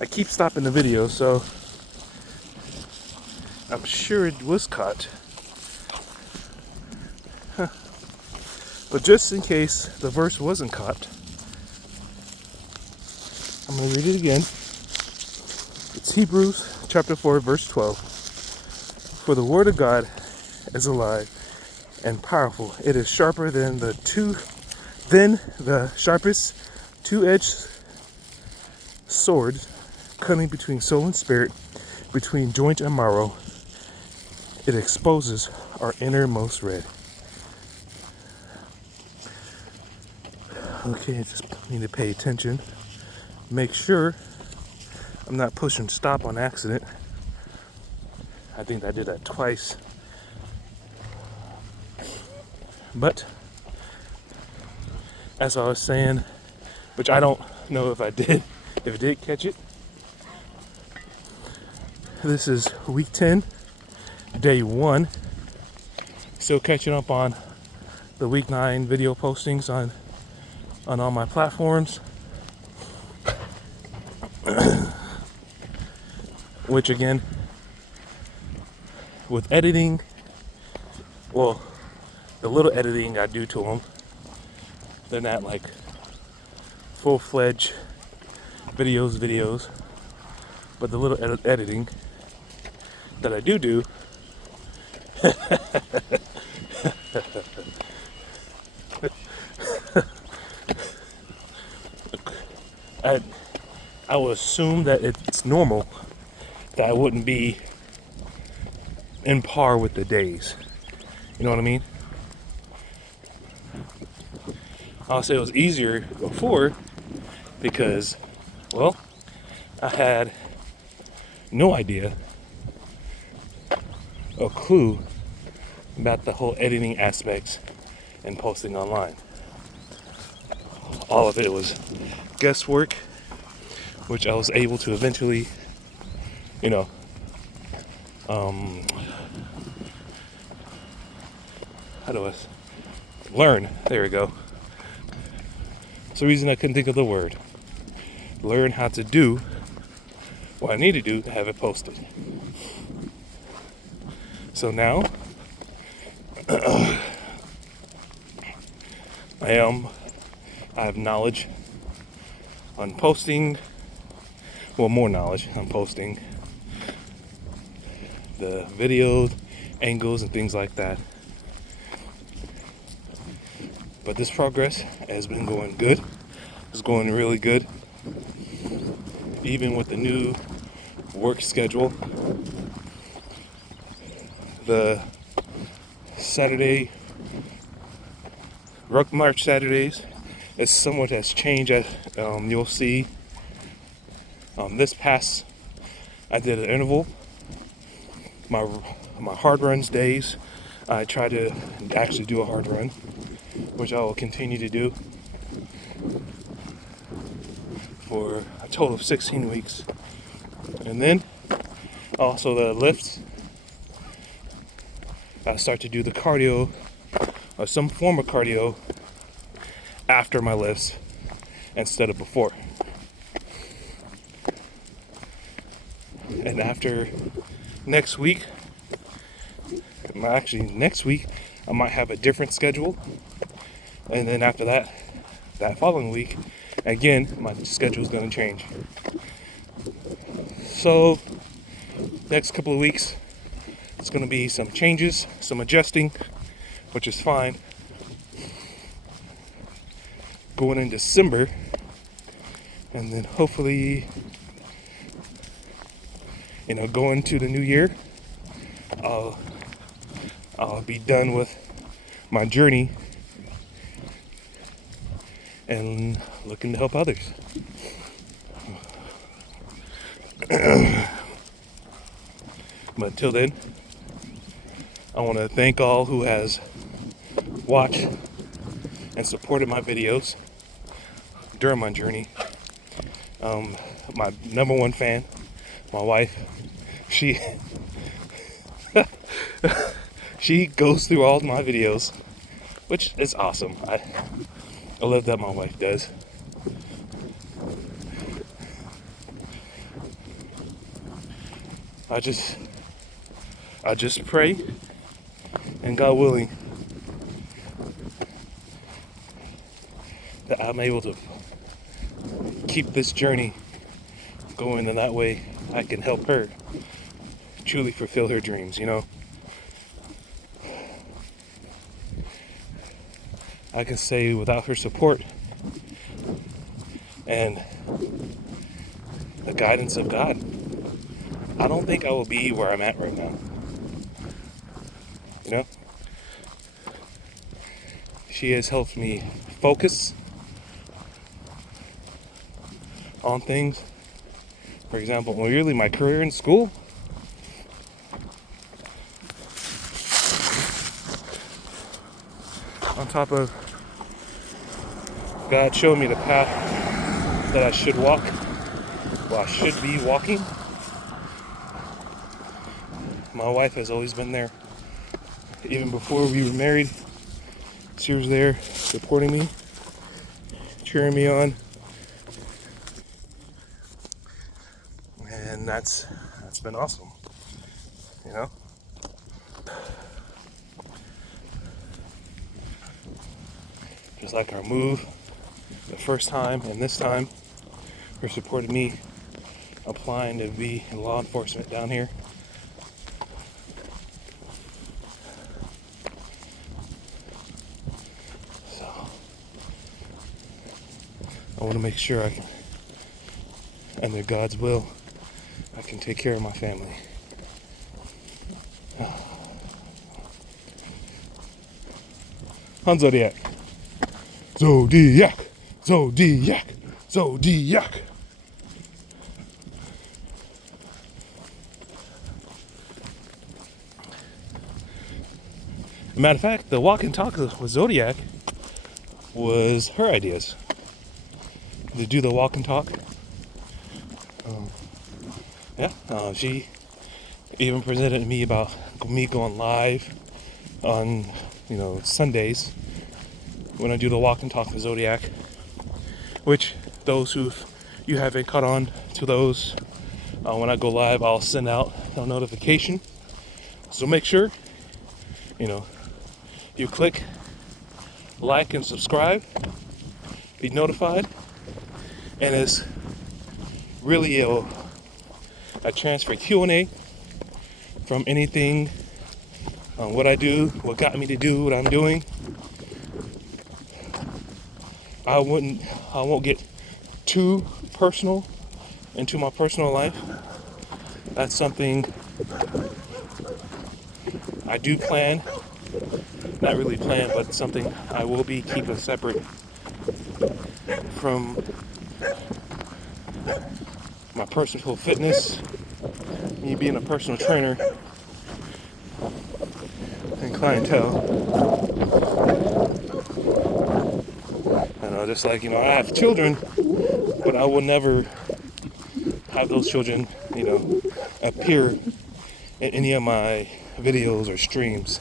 I keep stopping the video, so I'm sure it was cut. But just in case the verse wasn't cut, I'm going to read it again. It's Hebrews chapter 4, verse 12. For the word of God is alive and powerful. It is sharper than the sharpest two-edged sword, cutting between soul and spirit, between joint and marrow. It exposes our innermost red. Okay, I just need to pay attention. Make sure I'm not pushing stop on accident. I think I did that twice. But as I was saying, which I don't know if I did catch it. This is week 10, day 1. Still catching up on the week 9 video postings on all my platforms. Which again, with editing, well, the little editing I do to them, they're not like full-fledged videos, but the little editing that I do I would assume that it's normal that I wouldn't be in par with the days. You know what I mean? I'll say it was easier before because, well, I had no idea, a clue about the whole editing aspects and posting online. All of it was guesswork, which I was able to eventually, how do I learn? There we go. It's the reason I couldn't think of the word. Learn how to do what I need to do to have it posted. So now, I have knowledge on posting, well, more knowledge on posting the videos, angles, and things like that. But this progress has been going good. It's going really good. Even with the new work schedule, the Saturday, March Saturdays, is somewhat has changed. You'll see. This past, I did an interval. My hard runs days, I try to actually do a hard run, which I will continue to do for a total of 16 weeks. And then also the lifts, I start to do the cardio or some form of cardio after my lifts instead of before. And after next week I might have a different schedule, and then after that following week, again, my schedule is going to change. So next couple of weeks, it's going to be some changes, some adjusting, which is fine. Going in December, and then hopefully, going to the new year, I'll be done with my journey and looking to help others. But until then, I want to thank all who has watched and supported my videos during my journey. My number one fan, my wife, she goes through all my videos, which is awesome. I love that my wife does. I just pray, and God willing, that I'm able to keep this journey going, and that way I can help her truly fulfill her dreams, you know. I can say without her support and the guidance of God, I don't think I will be where I'm at right now. You know? She has helped me focus on things. For example, really my career in school. On top of God showing me the path that I should walk, well, I should be walking. My wife has always been there. Even before we were married, she was there supporting me, cheering me on. And that's been awesome, you know? Just like our move the first time and this time, for supporting me applying to be in law enforcement down here. So I want to make sure I can, under God's will, I can take care of my family. On Zodiak. Zodiac. Zodiac. Zodiac. Matter of fact, the walk and talk with Zodiac was her ideas. To do the walk and talk. She even presented to me about me going live on, Sundays when I do the walk and talk with Zodiac. Which those who you haven't caught on to those, when I go live, I'll send out a notification. So make sure, you click like and subscribe, be notified, and it's really a chance for Q&A from anything, what I do, what got me to do what I'm doing. I won't get too personal into my personal life. That's something I do plan. Not really plan, but something I will be keeping separate from my personal fitness, me being a personal trainer, and clientele. Just like, I have children, but I will never have those children, appear in any of my videos or streams.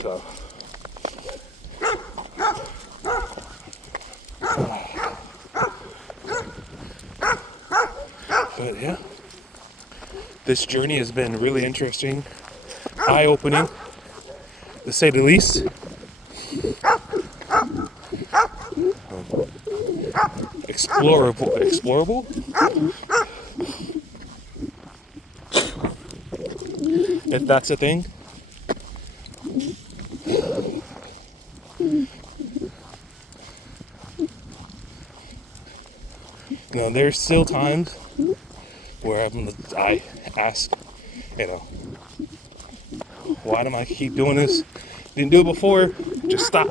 So, but yeah, this journey has been really interesting, eye-opening, to say the least. Explorable. If that's a thing. There's still times where I ask, why do I keep doing this? Didn't do it before, just stop.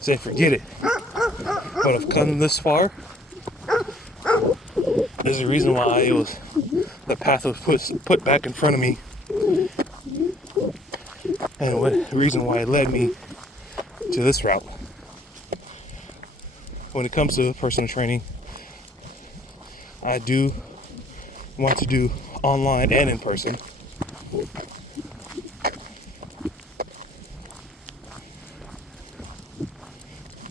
Say, forget it. But I've come this far. There's a reason why the path was put back in front of me. And the reason why it led me to this route. When it comes to personal training, I do want to do online and in person.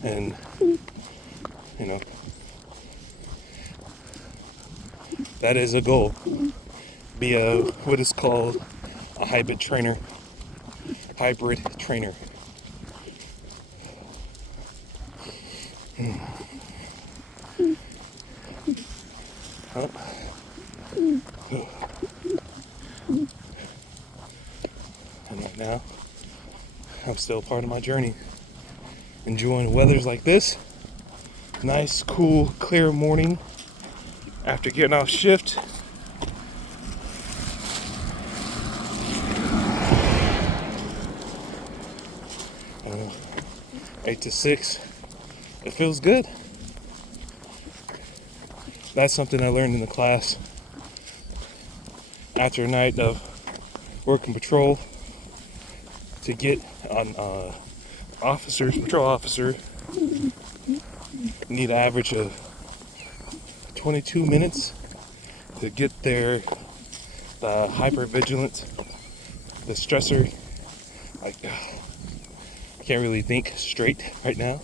And, know. That is a goal. Be a, what is called a hybrid trainer. Hybrid trainer. Oh. And right now, I'm still part of my journey. Enjoying weathers like this. Nice, cool, clear morning after getting off shift. 8 to 6. It feels good. That's something I learned in the class after a night of working patrol. To get on patrol officer, you need an average of 22 minutes to get there. The hypervigilant, the stressor, like, I can't really think straight right now.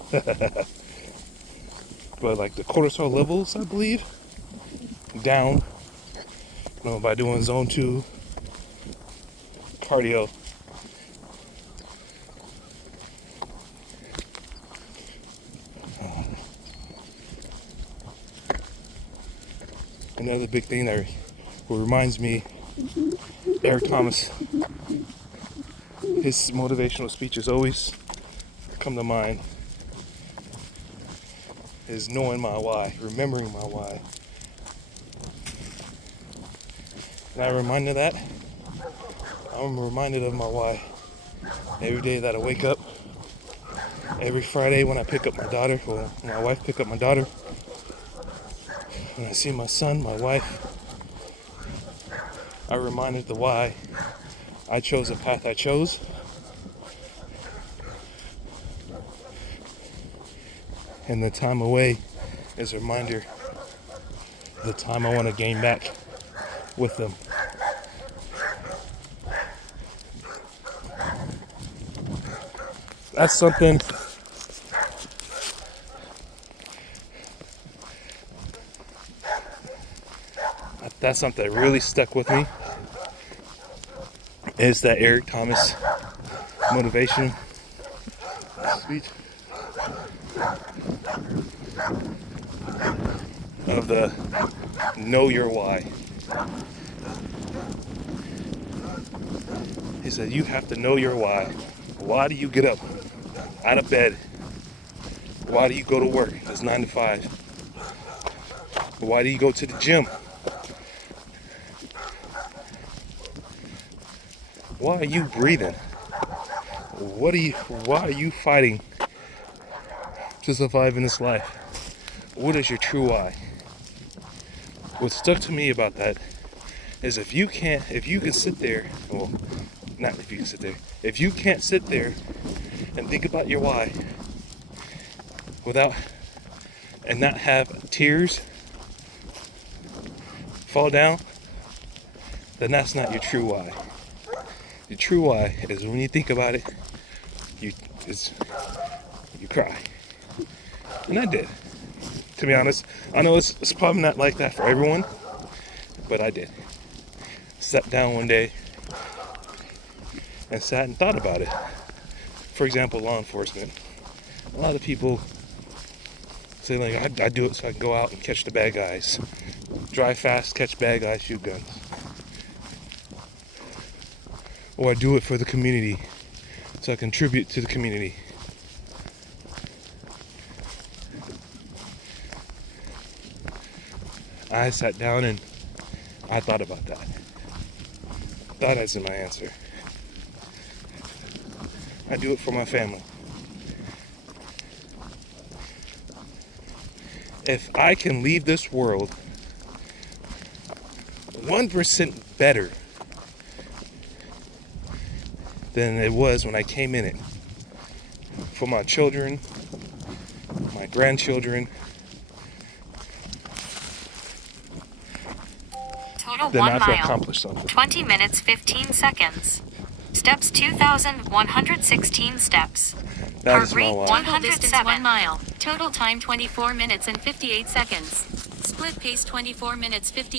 But like the cortisol levels, I believe, down, by doing zone 2 cardio. Another big thing that reminds me, Eric Thomas, his motivational speeches always come to mind, is knowing my why, remembering my why. And I'm reminded of that. I'm reminded of my why every day that I wake up. Every Friday when I pick up my daughter, or when my wife pick up my daughter. When I see my son, my wife, I reminded the why I chose the path I chose. And the time away is a reminder of the time I want to gain back with them. That's something that really stuck with me, is that Eric Thomas motivation speech of the know your why. He said you have to know your why. Why do you get up out of bed? Why do you go to work? It's 9 to 5. Why do you go to the gym? Why are you breathing? Why are you fighting to survive in this life? What is your true why? What stuck to me about that is if you can't sit there and think about your why without and not have tears fall down, then that's not your true why. Your true why is when you think about it, you cry. And I did. To be honest, I know it's probably not like that for everyone, but I did. Sat down one day and sat and thought about it. For example, law enforcement. A lot of people say, like, I do it so I can go out and catch the bad guys. Drive fast, catch bad guys, shoot guns. Or I do it for the community, so I contribute to the community. I sat down and I thought about that. Thought as in my answer. I do it for my family. If I can leave this world 1% better than it was when I came in it, for my children, my grandchildren, Total then 1 I've mile, accomplished something. 20 minutes, 15 seconds. Steps 2,116 steps. That is my walk. Total distance 1 mile. Total time 24 minutes and 58 seconds. Split pace 24 minutes 58